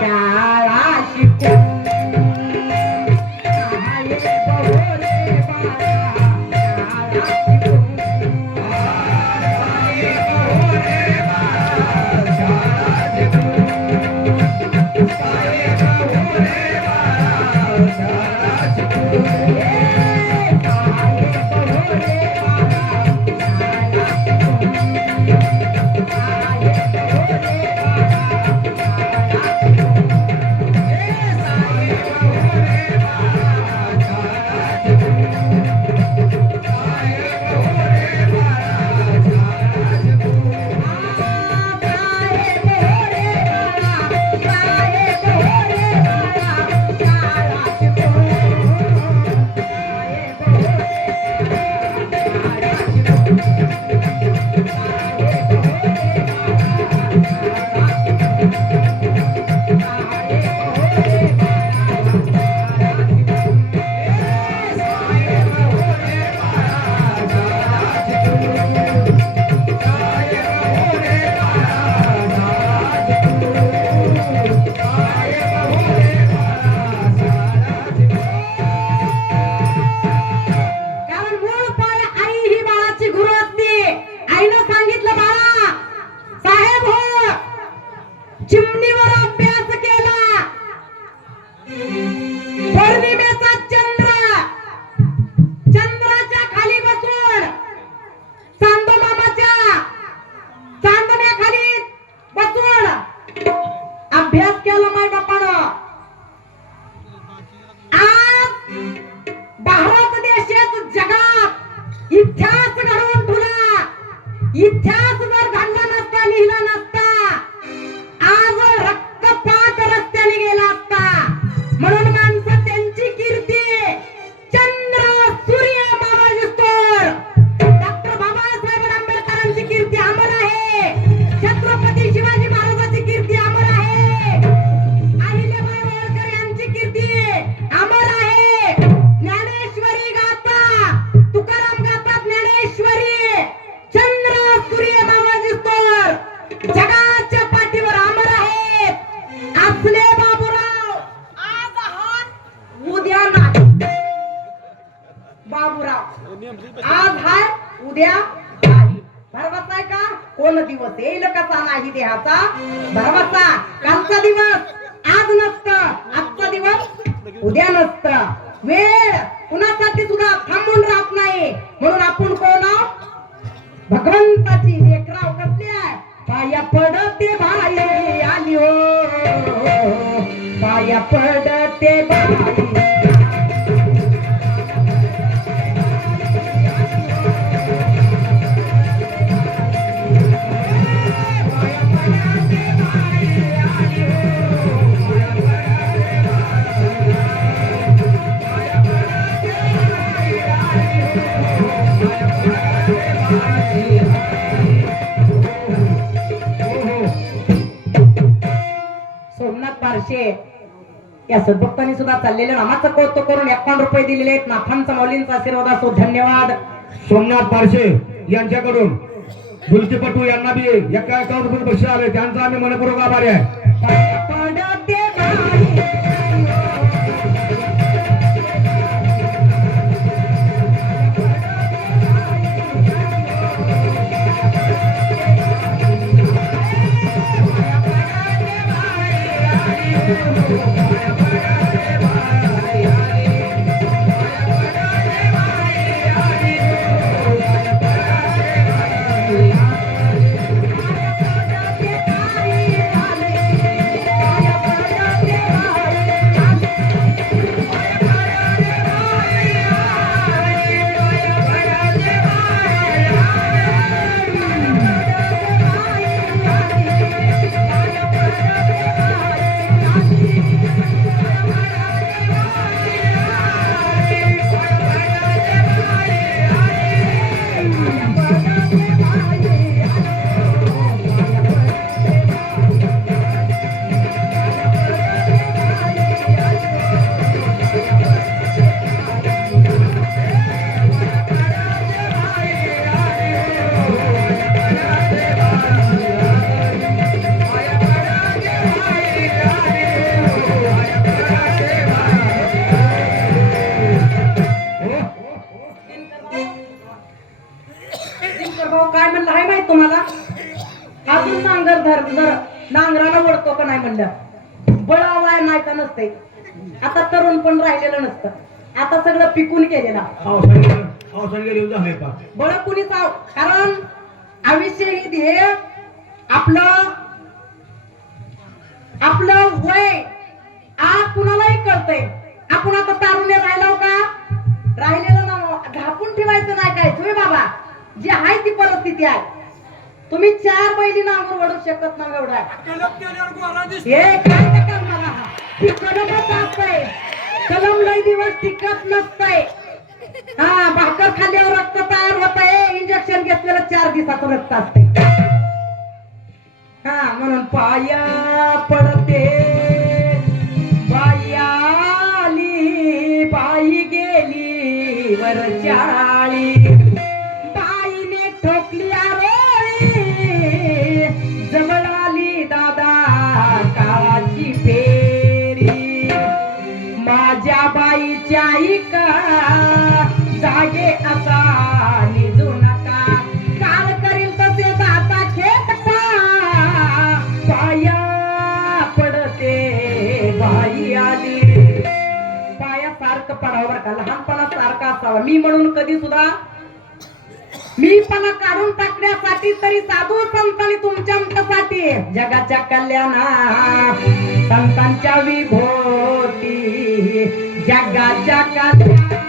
शाळा शिकून साहेब हो रे बाळा शाळा शिकून इतिहास जर घडला नसता लिहिला नसता आज रक्तपात रस्त्याने गेला असता म्हणून माणसं त्यांची कीर्ती चंद्र सूर्य मावळस्तोर डॉक्टर बाबासाहेब आंबेडकरांची कीर्ती अमर आहे छत्रपती शिवाजी महाराजांची कीर्ती अमर आहे अहिल्याबाई होळकर यांची कीर्ती अमर आहे ज्ञानेश्वरी गाथा तुकाराम गाथा ज्ञानेश्वरी चंद्र सूर्य मावळस्तोर जगाच्या पाठीवर अमर आहेत आपले बाबूराव आज आहात उद्या नाही बाबूराव आज हाय उद्या नाही भरवसा आहे का कोण दिवस येईल कसा नाही देहाचा भरवसा कालचा दिवस आज नसतं आजचा दिवस उद्या नसतं वेळ कुणासाठी सुद्धा थांबून राहत नाही म्हणून आपण कोण आहोत भगवंताची लेकराव कसली आहे पाया पडते बाई आली हो पाया पडते बाई Yeah. सोमनाथ पारशे या सद्भक्तांनी सुद्धा चाललेल्या नामाचं कौतुक करून 51 रुपये दिलेले आहेत. नाथांचा माऊलींचा आशीर्वाद असो. धन्यवाद. सोमनाथ पारशे यांच्याकडून बुलकीपटू यांना बी 51 रुपये बक्षीस आले, त्यांचा आम्ही मनपूर्वक आभारी आहे. पडते बाई काय म्हणलं आहे माहित तुम्हाला? अजून नांगर धर नांगराला वळतो का नाही म्हणलं. बळावाय नाही का नसते. आता तरुण पण राहिलेलं नसतं. आता सगळं पिकून केलेलं. बळ कुणीच कारण आयुष्य हे ध्येय आपलं वय कुणालाही कळतंय. आपण आता तारुण्य राहिलो का? राहिलेलं ना घापून ठेवायचं नाही काय. तुम्ही बाबा जी आहे ती परिस्थिती आहे. तुम्ही 4 बैली नांगर वडू शकत नाही. एवढा हे काय टक्कर मला ती कलमच असतंय. कलम लई दिवस टिकत नसतंय. हा भाकर खाल्ल्यावर रक्त तयार होत आहे. इंजेक्शन घेतलेलं 4 दिवसाचं रक्त असतंय. हा म्हणून पाया पडते बाई आली बाई गेली वरचाळी बाईने ठोकली आरोळी जवळ आली दादा काळाची फेरी माझ्या बाईच्या इका जागे असा निजू नका काल करील तसे जाता खेत पाया पडते बाई आली. पायासारखं पडावं का लहानपणा सारखा असावा. मी म्हणून कधी सुद्धा मीपणा काढून टाकण्यासाठी तरी साधू संतांनी तुमच्या आमच्यासाठी जगाच्या कल्याणा संतांच्या विभोती जगाच्या कल्याणा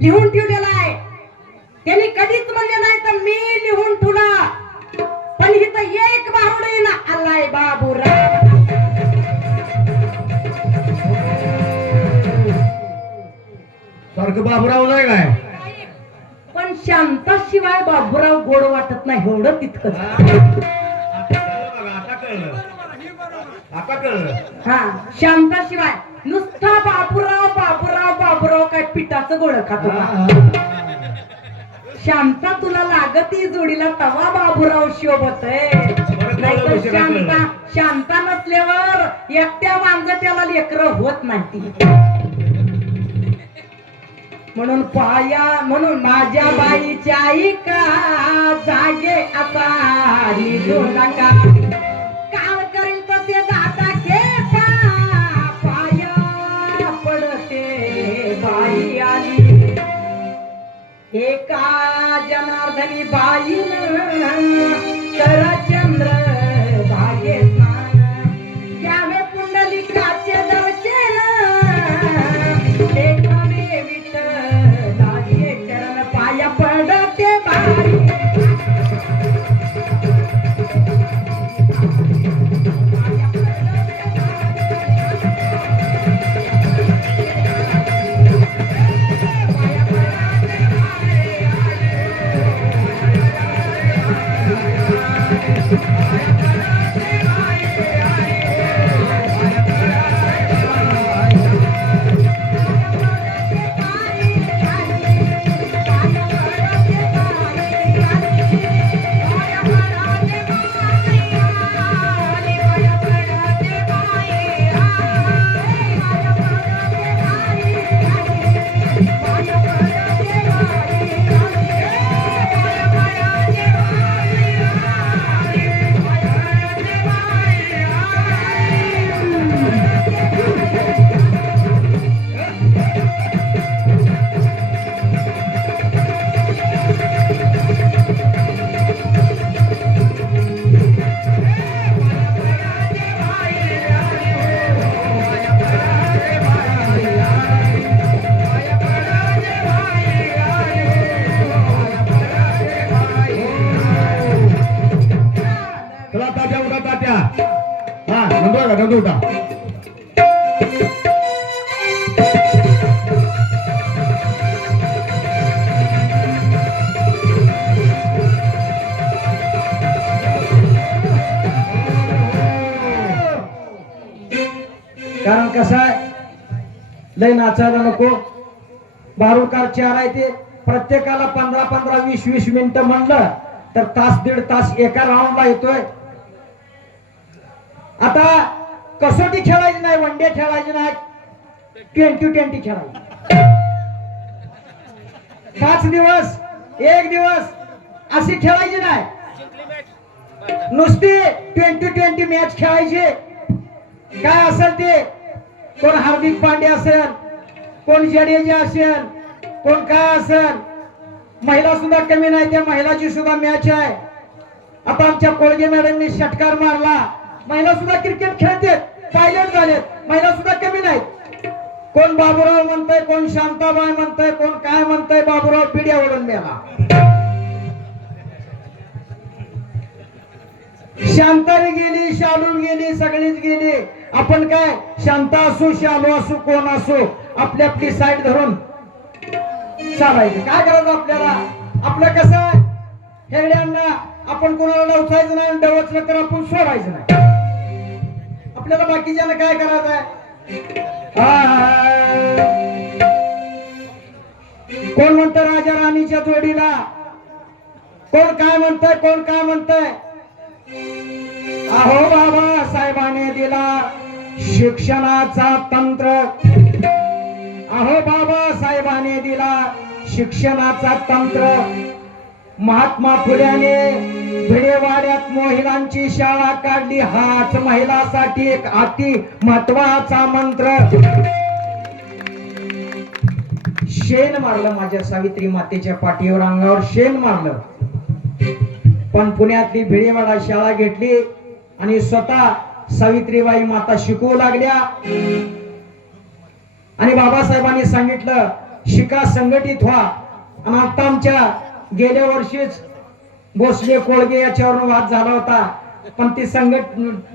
लिहून ठेवलेला आहे. त्यांनी कधीच म्हणले नाही तर मी लिहून ठेवला, पण इथं एक बाहुडे ना आलाय बाबूराव. सारखं बाबूराव नाही काय पण शांताशिवाय बाबूराव गोड वाटत नाही, एवढं तितकं. आता कळलं. हा, शांताशिवाय नुसता बाबूराव बाबूराव बाबूराव काय पिठाचं गोळ खातो का? शांता तुला लागती जोडीला तवा बाबूराव शोभत नाही. शांता शांता नसल्यावर एकट्या मांजट्याला लेकरं होत नाही. म्हणून माझ्या बाईच्या ऐका जागे आता निघू नका. काम करेल तसे दादा खेपा पाया पडते बाई आली. एका जनार्दनी बाईन तर चंद्र भागे स्नान घ्यावे पुंडलिकाचे दर्शन. एकावे विठ्ठलाचे चरण पाया पडते बाई. नंदू उठा. कारण कसं आहे, लय नाचायला नको. बारुकार चार आहे ते प्रत्येकाला 15-15, 20-20 मिनिटं म्हणलं तर तास दीड तास एका राऊंडला येतोय. आता कसोटी खेळायची नाही, वन डे खेळायची नाही, 20-20 खेळायची. 5 दिवस 1 दिवस अशी खेळायची नाही, नुसती 20-20 मॅच खेळायची. काय असेल ते, कोण हार्दिक पांड्या असेल, कोण जडेजा असेल, कोण काय असेल. महिला सुद्धा कमी नाही, त्या महिलाची सुद्धा मॅच आहे. आता आमच्या कोळगे मॅडमनी षटकार मारला. महिला सुद्धा क्रिकेट खेळते, पायलट झालेत, महिला सुद्धा कमी नाहीत. कोण बाबूराव म्हणतंय, कोण शांताबाई म्हणतंय, कोण काय म्हणतंय. बाबूराव पिढ्यावरून मेला. शांताने गेली, शालू गेली, सगळीच गेली. आपण काय शांता असो, शालू असो, कोण असो, आपली आपली साईड धरून चालायचं. काय करायचं आपल्याला? आपलं कसं आहे, हेगड्यांना आपण कोणाला डवचायचं नाही, डवचलं तर आपण सोडायचं नाही. आपल्याला बाकीच्याला काय करायचं आहे? कोण म्हणतं राजा राणीच्या जोडीला, कोण काय म्हणतंय, कोण काय म्हणतंय. अहो बाबा साहेबाने दिला शिक्षणाचा तंत्र. अहो बाबा साहेबाने दिला शिक्षणाचा तंत्र. महात्मा फुल्याने भिडेवाड्यात महिलांची शाळा काढली. हाच महिलांसाठी एक अति महत्वाचा मंत्र. शेण मारलं माझ्या सावित्री मातेच्या पाठीवर, अंगावर शेण मारलं. पण पुण्यातली भिडेवाडा शाळा घेतली आणि स्वतः सावित्रीबाई माता शिकवू लागल्या. आणि बाबासाहेबांनी सांगितलं शिका, संघटित व्हा. आणि आता आमच्या गेल्या वर्षीच भोसले कोळगे याच्यावर वाद झाला होता, पण ती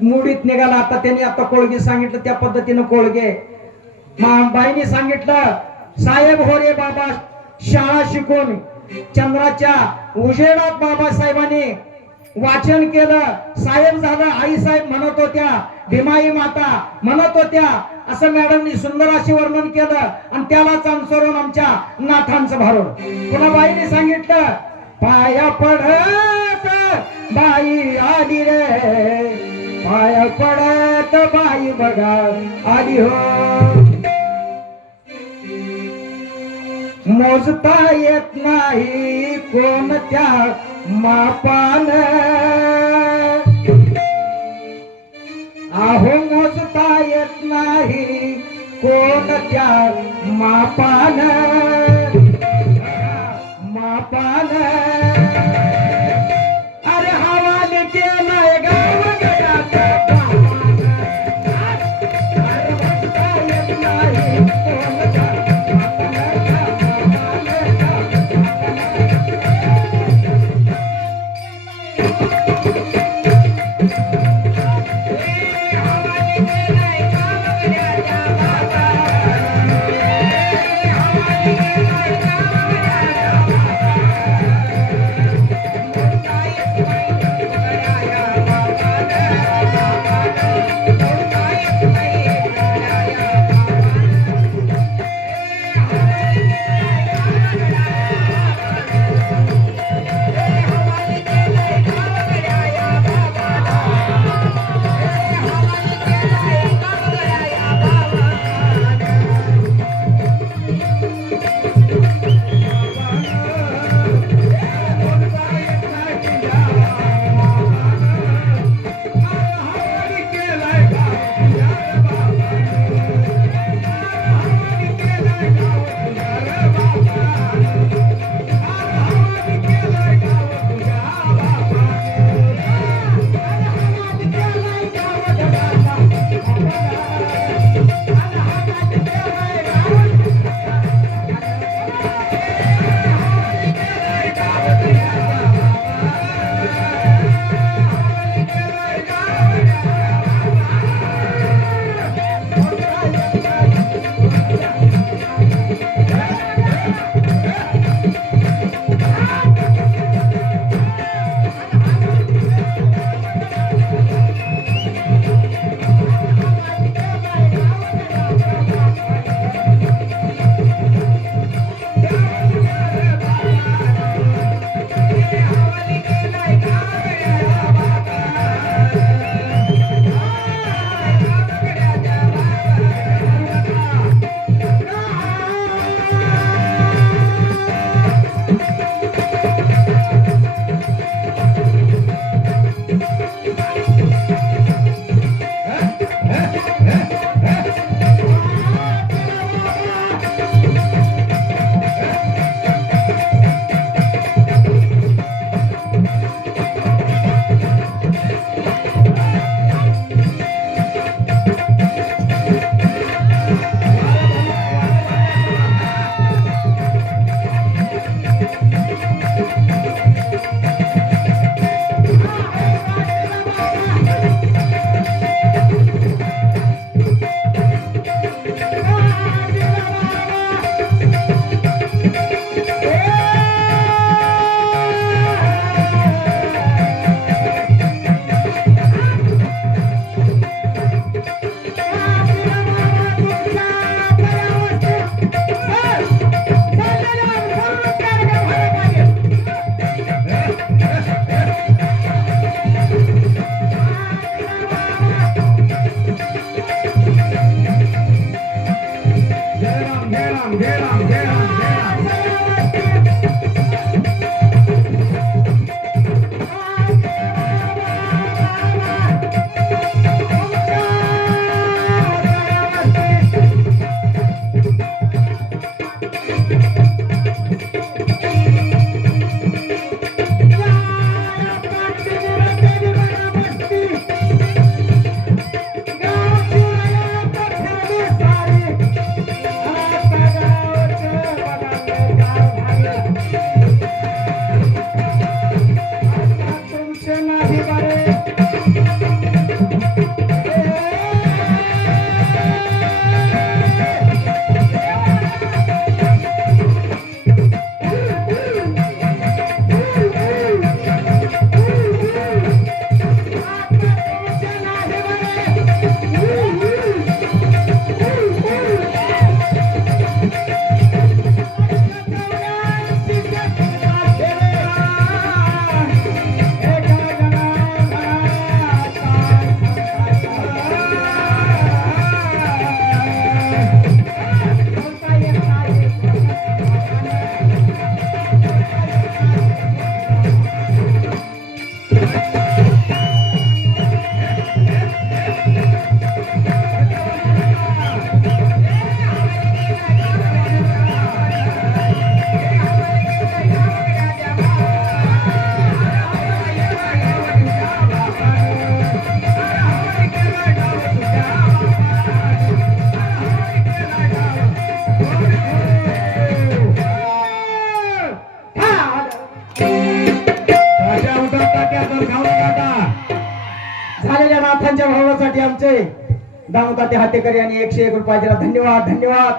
मुडीत निघाला. आता त्यांनी आता कोळगे सांगितलं त्या पद्धतीनं कोळगे. बाईने सांगितलं, साहेब हो रे बाबा शाळा शिकून चंद्राच्या उजेडात बाबासाहेबांनी वाचन केलं. साहेब झालं, आई साहेब म्हणत होत्या, भीमाई माता म्हणत होत्या, असं मॅडमनी सुंदर असे वर्णन केलं. आणि त्यालाच अनुसरून आमच्या नाथांचं भारून. पुन्हा बाईने सांगितलं, पाया पडत बाई आली रे, पाया पडत बाई बघा आली हो. मोजता येत नाही कोणत्या मापान, आहो मोजता येत नाही कोणत्या मापान, मापान. अरे हवाले केलाय गाव गड्याचा पावन, अरे मोजता येत नाही कोणत्या दामोताते हातेकर यांनी 101 रुपये दिला. धन्यवाद धन्यवाद.